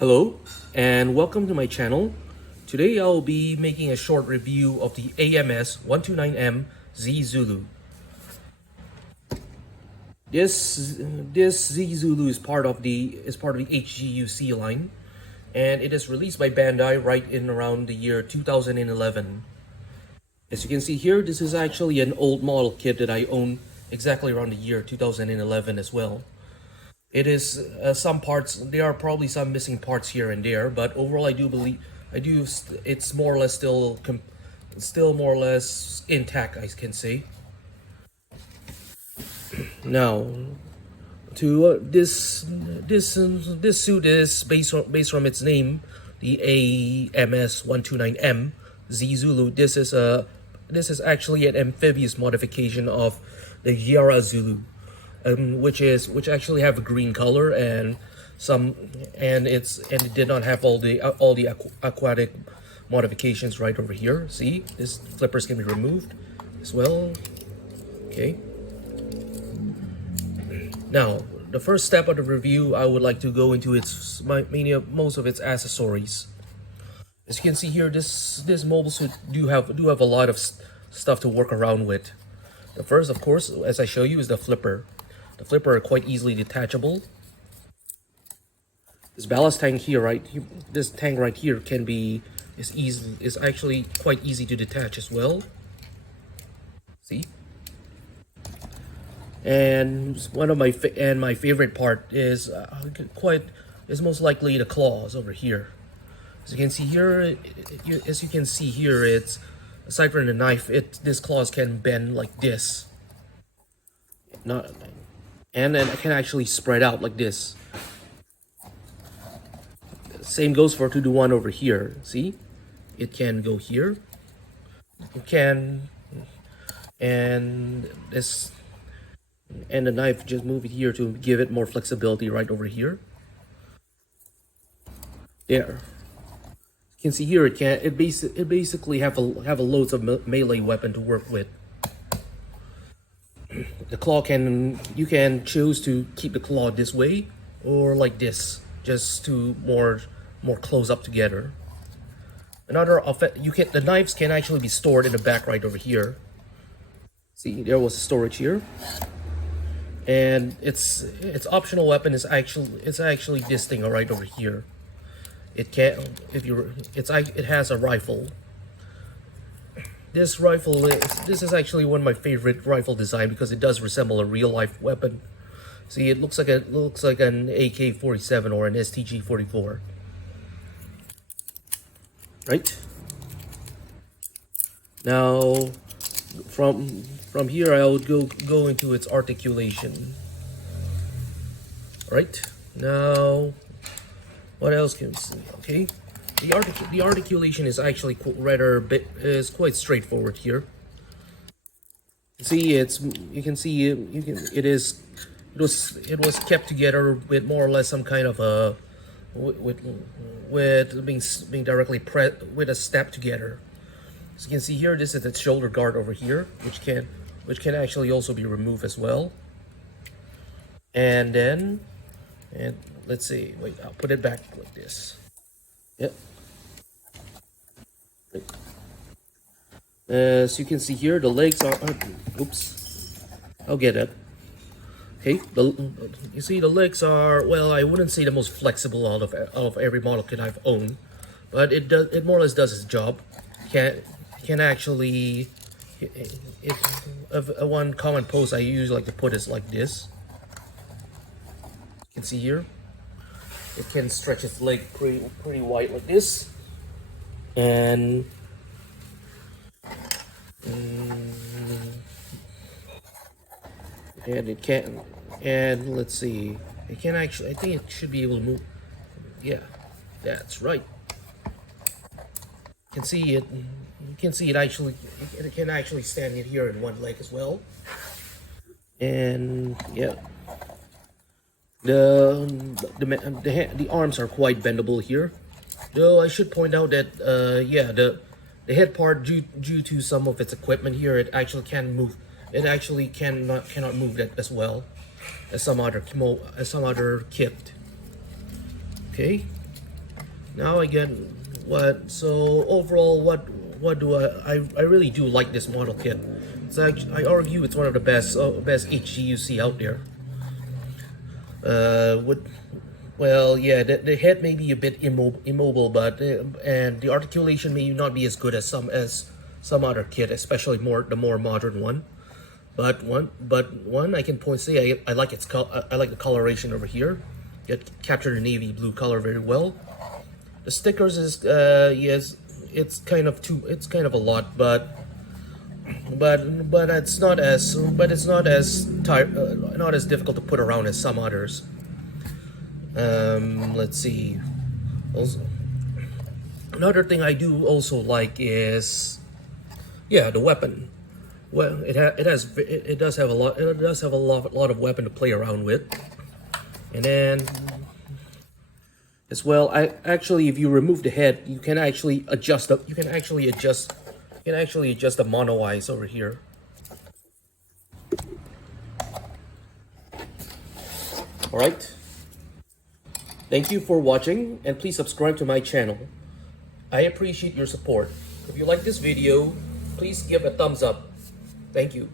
Hello and welcome to my channel. Today I'll be making a short review of the AMS-129M Zee Zulu. This Zee Zulu is part of the HGUC line, and it is released by Bandai right in around the year 2011. As you can see here, this is actually an old model kit that I own exactly around the year 2011 as well. It is some parts, there are probably some missing parts here and there, but overall it's more or less still more or less intact, I can say. Now, this suit is based from its name, the AMS-129M Zee Zulu. This is actually an amphibious modification of the Yara Zulu. Which actually have a green color and it did not have all the aquatic modifications right over here. See, these flippers can be removed as well. Okay. Now, the first step of the review, I would like to go into most of its accessories. As you can see here, this mobile suit do have a lot of stuff to work around with. The first, of course, as I show you, is the flipper. The flipper are quite easily detachable. This ballast tank here, this tank right here is actually quite easy to detach as well. See? And my favorite part is most likely the claws over here. As you can see here, it's aside from the knife, this claws can bend like this. And then it can actually spread out like this. Same goes for to the one over here. See, it can go here. It can, and the knife just move it here to give it more flexibility right over here. There. You can see here it basically have a loads of melee weapon to work with. The claw you can choose to keep the claw this way or like this, just to more close up together. The knives can actually be stored in the back right over here. See, there was storage here, and its optional weapon is actually this thing right over here. It has a rifle. This is actually one of my favorite rifle design because it does resemble a real life weapon. See, it looks like an AK-47 or an STG-44. Right? Now, from here I would go into its articulation. Right? Now, what else can we see? Okay. The articulation is actually quite straightforward here. See, it was kept together with more or less some kind of a being directly with a step together. As you can see here, this is its shoulder guard over here, which can actually also be removed as well. And let's see, wait, I'll put it back like this. Yep. As you can see here, the legs are, oops, I'll get it. Okay, you see the legs are, well, I wouldn't say the most flexible out of every model kit I've owned, but it more or less does its job. Can actually, one common pose I usually like to put is like this. You can see here, it can stretch its leg pretty wide like this, and it can, and let's see, it can actually, I think it should be able to move. Yeah, that's right. You can see it. You can see it can actually stand it here in one leg as well. And yeah, the arms are quite bendable here. Though I should point out that yeah, the head part, due to some of its equipment here, it actually can move. It actually cannot move that as well as some other kit. Okay, Now I get what. So overall, what do I really do like this model kit. It's actually, I argue it's one of the best HGUC out there. With Well, yeah, the head may be a bit immobile, but and the articulation may not be as good as some other kit, especially the more modern one. But one I can say I like I like the coloration over here. It captured the navy blue color very well. The stickers is yes, it's kind of a lot, but it's not as not as difficult to put around as some others. Let's see. Also, another thing I do also like is, yeah, the weapon. Well, it does have a lot of weapon to play around with, and then as well, if you remove the head, you can actually adjust the mono eyes over here. All right. Thank you for watching, and please subscribe to my channel. I appreciate your support. If you like this video, please give a thumbs up. Thank you.